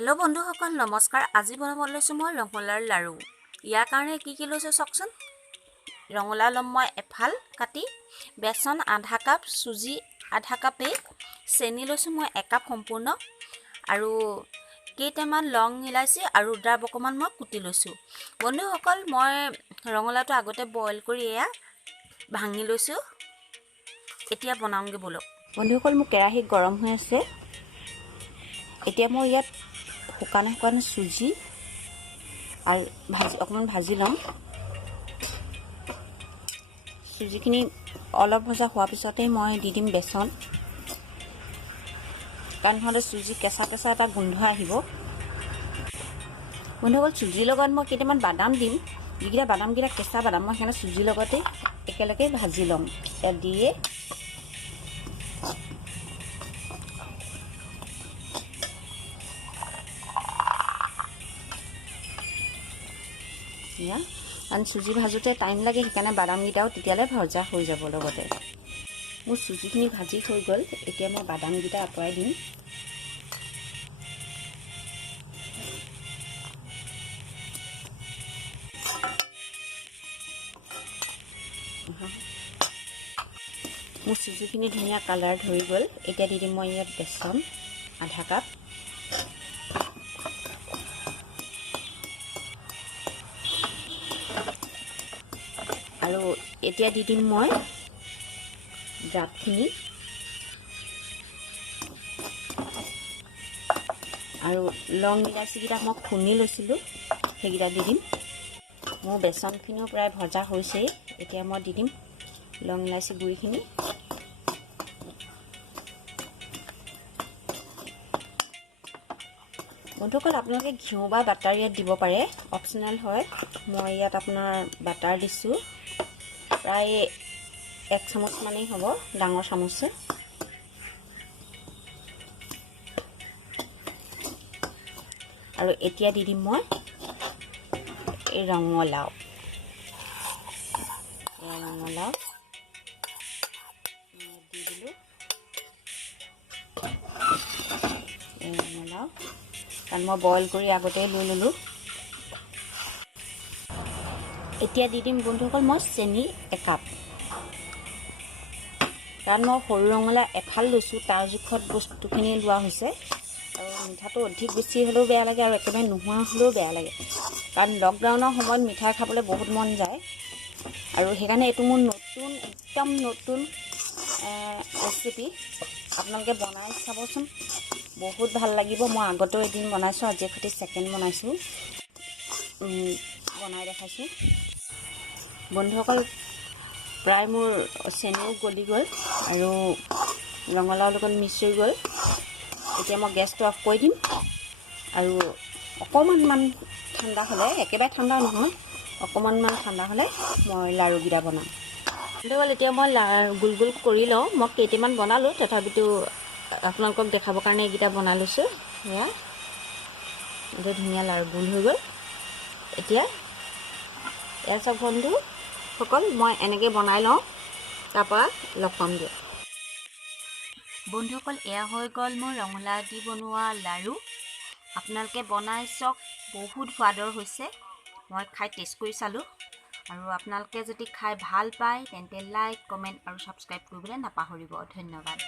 Hello बंधुসকল नमस्कार। আজি বনাব লৈছো মই ৰঙলাৰ লাড়ু। ইয়াৰ কাৰণে কি লৈছো চাওকচোন। ৰঙলা লম মই এফাল কাটি, বেসন আধা কাপ, সুজি আধা কাপে, চেনি লৈছো মই 1 কাপ সম্পূৰ্ণ আৰু কেইটামান লং ইলাচি আৰু দ্ৰাব অকমান মই কুটি লৈছো। বন্ধুসকল মই ৰঙলাটো আগতে বইল কৰি এয়া ভাঙি লৈছো। এতিয়া বনাওঁগে বলক। বন্ধুসকল মোৰ কেৰাহী গৰম হৈ আছে। এতিয়া মই ইয়াত শুকান সুজি আৰু অকমান ভাজি লম। সুজিখিনি অলপ ভজা হোৱাৰ পিছতে মই দি দিম বেসন, কাৰণ নহলে সুজি কেঁচা এটা গোন্ধ আহিব। বন্ধুসকল সুজিৰ লগত মই কেইটামান বাদাম দিম। যিকেইটা বাদামকেইটা কেঁচা বাদাম মই সেইকাৰণে সুজিৰ লগতে একেলগে ভাজি ল'ম। ইয়াত দিয়ে কাৰণ সুজি ভাজোতে টাইম লাগে, সেইকাৰণে বাদামকেইটাও তেতিয়ালৈ ভজা হৈ যাব। লগতে মোৰ সুজিখিনি ভাজি হৈ গ'ল। এতিয়া মই বাদামকেইটা আঁতৰাই দিম। মোৰ সুজিখিনি ধুনীয়া কালাৰ ধৰি গ'ল। এতিয়া দি দিম মই ইয়াত বেসন আধা কাপ, আৰু এতিয়া দি দিম মই দ্ৰাবখিনি আৰু লং ইলাচিকেইটা মই খুন্দি লৈছিলোঁ, সেইকেইটা দি দিম। মোৰ বেসনখিনিও প্ৰায় ভজা হৈছেই। এতিয়া মই দি দিম লং ইলাচি গুড়িখিনি। বন্ধুসকল আপোনালোকে ঘিউ বা বাটাৰ ইয়াত দিব পাৰে, অপচনেল হয়। মই ইয়াত আপোনাৰ বাটাৰ দিছোঁ, প্ৰায় 1 চামুচ মানেই হ'ব, ডাঙৰ চামুচে। আৰু এতিয়া দি দিম মই এই ৰঙলাও দি দিলোঁ। ৰঙলাও কাৰণ মই বইল কৰি আগতে লৈ ল'লোঁ। এতিয়া দি দিম বন্ধুসকল মই চেনি 1 কাপ, কাৰণ মই সৰু ৰঙলা এফাল লৈছোঁ, তাৰ জোখত বস্তুখিনি লোৱা হৈছে। আৰু মিঠাটো অধিক বেছি হ'লেও বেয়া লাগে আৰু একেবাৰে নোহোৱা হ'লেও বেয়া লাগে, কাৰণ লকডাউনৰ সময়ত মিঠাই খাবলৈ বহুত মন যায়। আৰু সেইকাৰণে এইটো মোৰ একদম নতুন ৰেচিপি। আপোনালোকে বনাই চাবচোন, বহুত ভাল লাগিব। মই আগতেও এদিন বনাইছোঁ, আজি সৈতে ছেকেণ্ড বনাইছোঁ, বনাই দেখাইছোঁ। বন্ধুসকল প্ৰায় মোৰ চেনিও গলি গ'ল আৰু ৰঙালাওৰ লগত মিক্স হৈ গ'ল। এতিয়া মই গেছটো অফ কৰি দিম আৰু অকণমান ঠাণ্ডা হ'লে, একেবাৰে ঠাণ্ডা নহয়, অকণমান ঠাণ্ডা হ'লে মই লাড়ুকেইটা বনাম। বন্ধুসকল এতিয়া মই গোল কৰি লওঁ। মই কেইটামান বনালোঁ, তথাপিতো আপোনালোকক দেখাবৰ কাৰণে এইকেইটা বনাই লৈছোঁ। এয়া ধুনীয়া লাড়ু গোল হৈ গ'ল। এতিয়া এয়া চাওক বন্ধুসকল, মই এনেকৈ বনাই লওঁ, তাৰপৰা লগ পাম দিয়ক। বন্ধুসকল এয়া হৈ গ'ল মোৰ ৰঙালাও দি বনোৱা লাড়ু। আপোনালোকে বনাই চাওক, বহুত সোৱাদৰ হৈছে। মই খাই টেষ্ট কৰি চালোঁ। আৰু আপোনালোকে যদি খাই ভাল পায় তেন্তে লাইক, কমেণ্ট আৰু ছাবস্ক্ৰাইব কৰিবলৈ নাপাহৰিব। ধন্যবাদ।